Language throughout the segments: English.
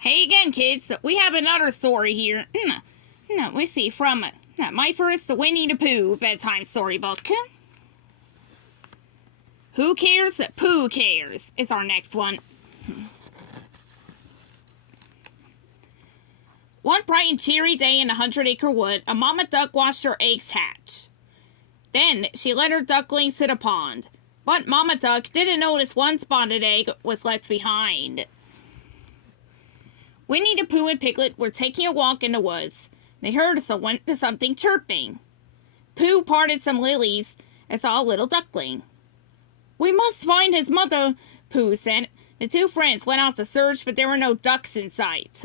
Hey again, kids. We have another story here. We see from my first Winnie the Pooh bedtime storybook. Who cares? Pooh cares is our next one. One bright and cheery day in a 100-acre wood, a mama duck watched her eggs hatch. Then she led her ducklings to the pond. But Mama Duck didn't notice one spotted egg was left behind. Winnie the Pooh and Piglet were taking a walk in the woods. They heard something chirping. Pooh parted some lilies and saw a little duckling. "We must find his mother," Pooh said. The two friends went out to search, but there were no ducks in sight.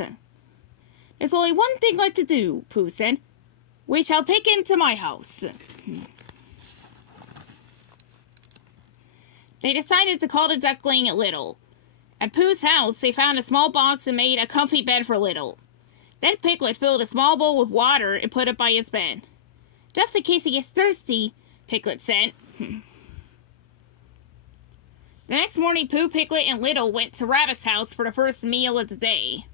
"There's only one thing left to do," Pooh said. "We shall take him to my house." They decided to call the duckling Little. At Pooh's house, they found a small box and made a comfy bed for Little. Then Piglet filled a small bowl with water and put it by his bed. "Just in case he gets thirsty," Piglet said. The next morning, Pooh, Piglet, and Little went to Rabbit's house for the first meal of the day.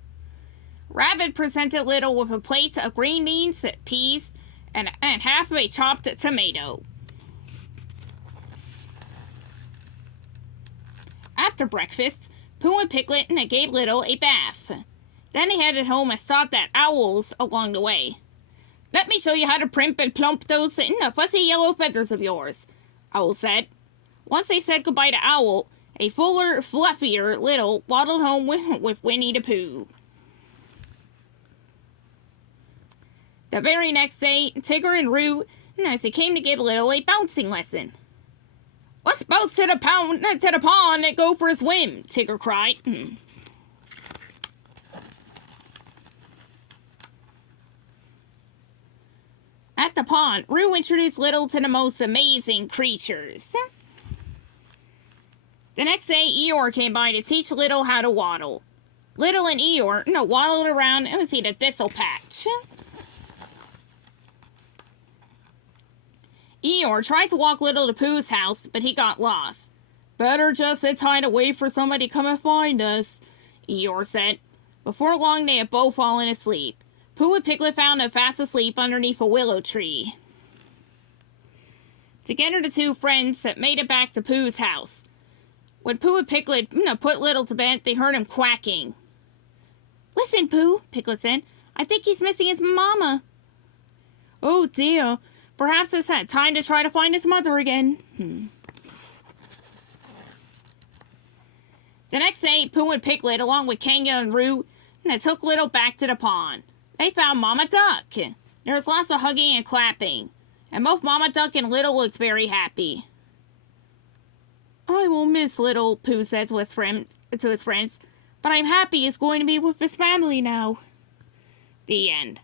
Rabbit presented Little with a plate of green beans, peas, and half of a chopped tomato. After breakfast, Pooh and Piglet gave Little a bath. Then they headed home and stopped at Owl's along the way. "Let me show you how to primp and plump those fuzzy yellow feathers of yours," Owl said. Once they said goodbye to Owl, a fuller, fluffier Little waddled home with Winnie the Pooh. The very next day, Tigger and Roo, as they came to give Little a bouncing lesson. "Let's bounce to the pond and go for a swim," Tigger cried. At the pond, Roo introduced Little to the most amazing creatures. The next day, Eeyore came by to teach Little how to waddle. Little and Eeyore waddled around and see the thistle patch. Eeyore tried to walk Little to Pooh's house, but he got lost. "Better just sit tight and wait for somebody to come and find us," Eeyore said. Before long, they had both fallen asleep. Pooh and Piglet found them fast asleep underneath a willow tree. Together, the two friends made it back to Pooh's house. When Pooh and Piglet put Little to bed, they heard him quacking. "Listen, Pooh," Piglet said. "I think he's missing his mama." "Oh dear. Perhaps it's time to try to find his mother again." The next day, Pooh and Piglet, along with Kanga and Roo, took Little back to the pond. They found Mama Duck. There was lots of hugging and clapping, and both Mama Duck and Little looked very happy. "I will miss Little," Pooh said to his friends, "but I'm happy he's going to be with his family now." The end.